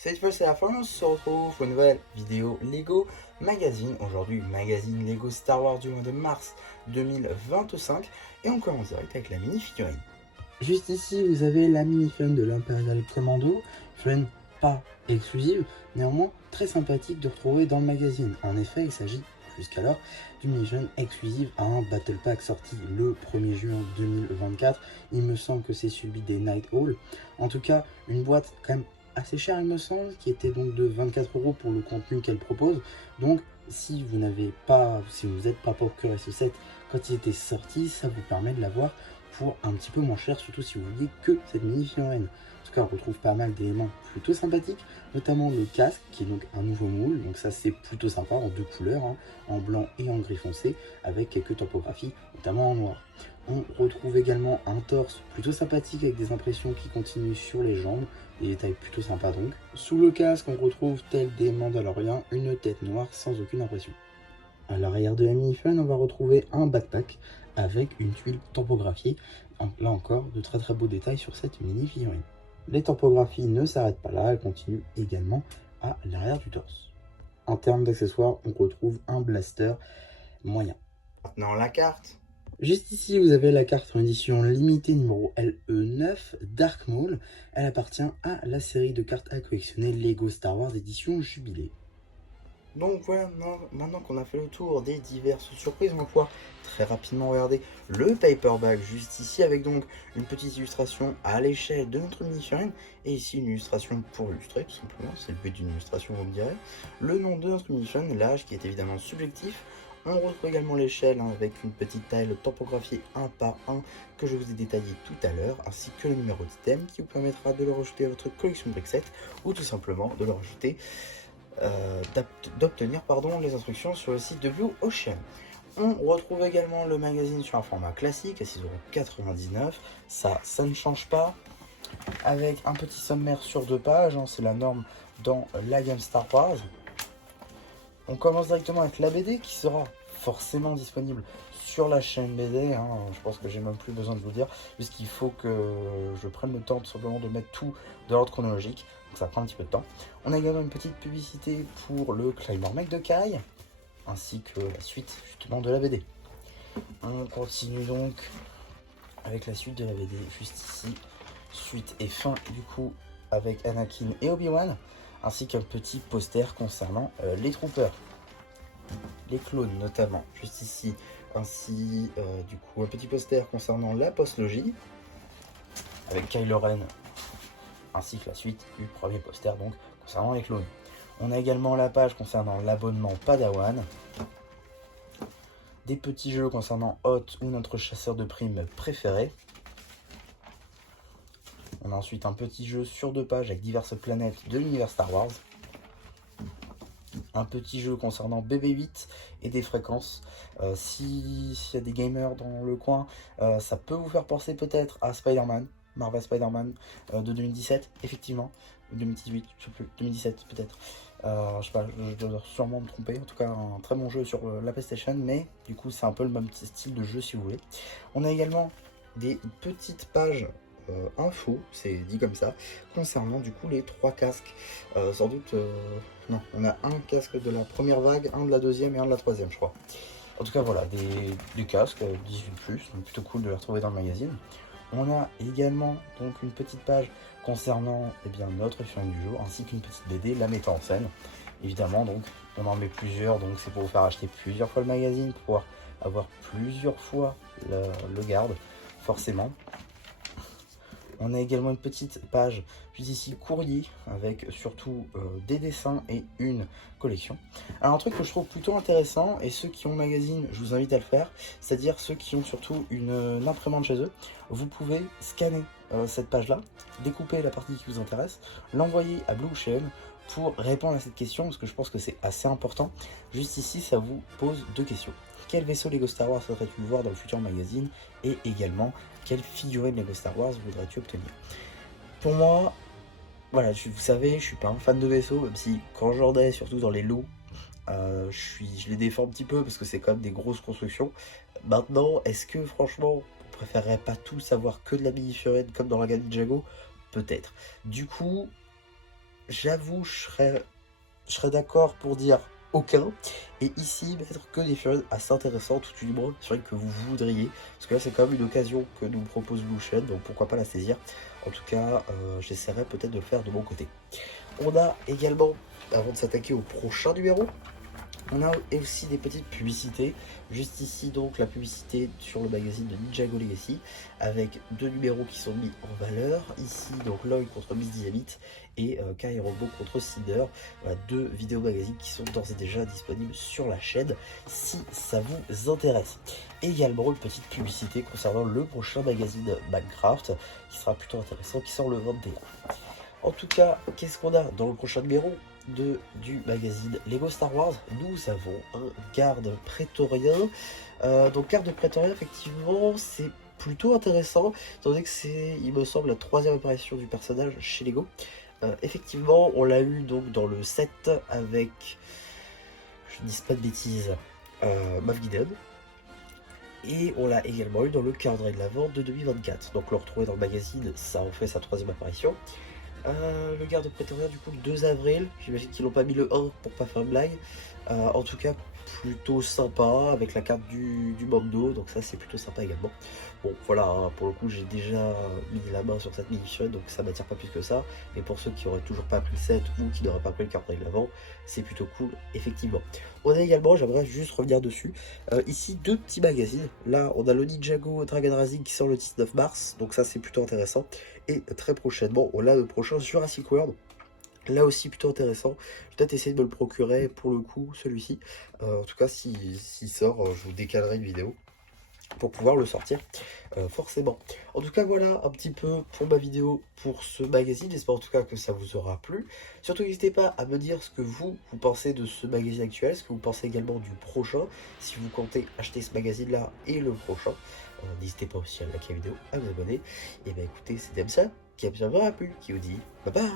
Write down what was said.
Cette fois c'est la fin, on se retrouve pour une nouvelle vidéo Lego Magazine. Aujourd'hui, magazine Lego Star Wars du mois de mars 2025. Et on commence direct avec la mini-figurine. Juste ici, vous avez la mini-figurine de l'Imperial Commando. Figurine pas exclusive, néanmoins très sympathique de retrouver dans le magazine. En effet, il s'agit jusqu'alors d'une mini-figurine exclusive à un Battle Pack sorti le 1er juin 2024. Il me semble que c'est celui des Night Hall. En tout cas, une boîte quand même assez cher il me semble, qui était donc de 24 € pour le contenu qu'elle propose. Donc si vous n'avez pas, si vous n'êtes pas procuré ce set quand il était sorti, ça vous permet de l'avoir pour un petit peu moins cher, surtout si vous vouliez que cette mini figurine. En tout cas, on retrouve pas mal d'éléments plutôt sympathiques, notamment le casque qui est donc un nouveau moule, donc ça c'est plutôt sympa en deux couleurs, hein, en blanc et en gris foncé, avec quelques topographies, notamment en noir. On retrouve également un torse plutôt sympathique avec des impressions qui continuent sur les jambes, des détails plutôt sympas donc. Sous le casque, on retrouve, tel des Mandaloriens, une tête noire sans aucune impression. À l'arrière de la mini-fun, on va retrouver un backpack avec une tuile tampographiée. Là encore, de très très beaux détails sur cette mini-figurine. Les tampographies ne s'arrêtent pas là, elles continuent également à l'arrière du torse. En termes d'accessoires, on retrouve un blaster moyen. Maintenant la carte. Juste ici, vous avez la carte en édition limitée numéro LE9 Dark Maul. Elle appartient à la série de cartes à collectionner Lego Star Wars édition Jubilé. Donc voilà, maintenant qu'on a fait le tour des diverses surprises, on va pouvoir très rapidement regarder le paperback juste ici avec donc une petite illustration à l'échelle de notre mini-figurine et ici une illustration pour illustrer tout simplement, c'est le but d'une illustration vous me direz. Le nom de notre mini-figurine, l'âge qui est évidemment subjectif. On retrouve également l'échelle avec une petite taille topographiée 1 par 1 que je vous ai détaillé tout à l'heure, ainsi que le numéro d'item qui vous permettra de le rajouter à votre collection Brickset ou tout simplement de le rajouter, d'obtenir les instructions sur le site de Blue Ocean. On retrouve également le magazine sur un format classique à 6,99 €, ça ne change pas, avec un petit sommaire sur 2 pages, hein, c'est la norme dans la gamme Star Wars. On commence directement avec la BD qui sera forcément disponible sur la chaîne BD, hein. Je pense que j'ai même plus besoin de vous dire, puisqu'il faut que je prenne le temps tout simplement de mettre tout dans l'ordre chronologique, donc ça prend un petit peu de temps. On a également une petite publicité pour le Climber Mech de Kai, ainsi que la suite justement de la BD. On continue donc avec la suite de la BD juste ici, suite et fin du coup avec Anakin et Obi-Wan, ainsi qu'un petit poster concernant les troopers, les clones notamment, juste ici, ainsi du coup un petit poster concernant la postlogie, avec Kylo Ren, ainsi que la suite du premier poster donc concernant les clones. On a également la page concernant l'abonnement Padawan, des petits jeux concernant Hoth ou notre chasseur de primes préféré. On a ensuite un petit jeu sur 2 pages avec diverses planètes de l'univers Star Wars. Un petit jeu concernant BB-8 et des fréquences. S'il y a des gamers dans le coin, ça peut vous faire penser peut-être à Spider-Man, Marvel Spider-Man de 2017, effectivement. 2018, je sais plus, 2017 peut-être. Je sais pas, je dois sûrement me tromper. En tout cas, un très bon jeu sur la PlayStation, mais du coup, c'est un peu le même style de jeu si vous voulez. On a également des petites pages info, c'est dit comme ça, concernant du coup les 3 casques. Sans doute, non, on a un casque de la première vague, un de la deuxième et un de la troisième, je crois. En tout cas, voilà, des casques 18+, donc plutôt cool de les retrouver dans le magazine. On a également donc une petite page concernant notre film du jour, ainsi qu'une petite BD la mettant en scène. Évidemment, donc on en met plusieurs, donc c'est pour vous faire acheter plusieurs fois le magazine, pour pouvoir avoir plusieurs fois le garde, forcément. On a également une petite page juste ici courrier avec surtout des dessins et une collection. Alors un truc que je trouve plutôt intéressant, et ceux qui ont magazine, je vous invite à le faire, c'est-à-dire ceux qui ont surtout une imprimante chez eux, vous pouvez scanner cette page-là, découper la partie qui vous intéresse, l'envoyer à Blue Ocean pour répondre à cette question, parce que je pense que c'est assez important. Juste ici, ça vous pose 2 questions. Quel vaisseau Lego Star Wars souhaiterais-tu voir dans le futur magazine? Et également, quelle figurine Lego Star Wars voudrais-tu obtenir? Pour moi, voilà, vous savez, je suis pas un fan de vaisseaux, même si quand j'en ai, surtout dans les lots, je les défends un petit peu parce que c'est quand même des grosses constructions. Maintenant, est-ce que franchement, on préférerait pas tous avoir que de la mini-figurine comme dans la gamme Ninjago? Peut-être. Du coup, j'avoue, je serais d'accord pour dire aucun. Et ici, mettre que des figurines assez intéressantes, tout du moins, c'est vrai que vous voudriez. Parce que là, c'est quand même une occasion que nous propose Blue Shed, donc pourquoi pas la saisir. En tout cas, j'essaierai peut-être de le faire de mon côté. On a également, avant de s'attaquer au prochain numéro, on a aussi des petites publicités. Juste ici, donc, la publicité sur le magazine de Ninjago Legacy, avec 2 numéros qui sont mis en valeur. Ici, donc, Lloyd contre Miss Dynamite et Kai Robot contre Cinder. Voilà, 2 vidéos magazines qui sont d'ores et déjà disponibles sur la chaîne, si ça vous intéresse. Également, une petite publicité concernant le prochain magazine Minecraft, qui sera plutôt intéressant, qui sort le 21. En tout cas, qu'est-ce qu'on a dans le prochain numéro du magazine Lego Star Wars? Nous avons un garde prétorien. Donc garde prétorien, effectivement, c'est plutôt intéressant, étant donné que c'est, il me semble, la 3e apparition du personnage chez Lego. Effectivement, on l'a eu donc dans le set avec, je ne dis pas de bêtises, Moff Gideon. Et on l'a également eu dans le calendrier de la vente de 2024. Donc le retrouver dans le magazine, ça en fait sa 3e apparition. Le garde prétorien du coup le 2 avril, j'imagine qu'ils n'ont pas mis le 1 pour pas faire une blague. En tout cas plutôt sympa avec la carte du Mando, donc ça c'est plutôt sympa également. Bon voilà, hein, pour le coup j'ai déjà mis la main sur cette mini-figurine, donc ça m'attire pas plus que ça. Mais pour ceux qui auraient toujours pas pris le set ou qui n'auraient pas pris le calendrier de l'avant, c'est plutôt cool effectivement. On a également, j'aimerais juste revenir dessus, ici 2 petits magazines. Là on a le Ninjago Dragon Rising qui sort le 19 mars, donc ça c'est plutôt intéressant. Et très prochainement, on a le prochain Jurassic World. Là aussi plutôt intéressant. Je vais peut-être essayer de me le procurer pour le coup, celui-ci. En tout cas, s'il sort, je vous décalerai une vidéo pour pouvoir le sortir forcément. En tout cas, voilà un petit peu pour ma vidéo pour ce magazine. J'espère en tout cas que ça vous aura plu. Surtout, n'hésitez pas à me dire ce que vous pensez de ce magazine actuel, ce que vous pensez également du prochain, si vous comptez acheter ce magazine-là et le prochain. N'hésitez pas aussi à liker la vidéo, à vous abonner. Et bien écoutez, c'était ça qui a bien plu, qui vous dit bye bye.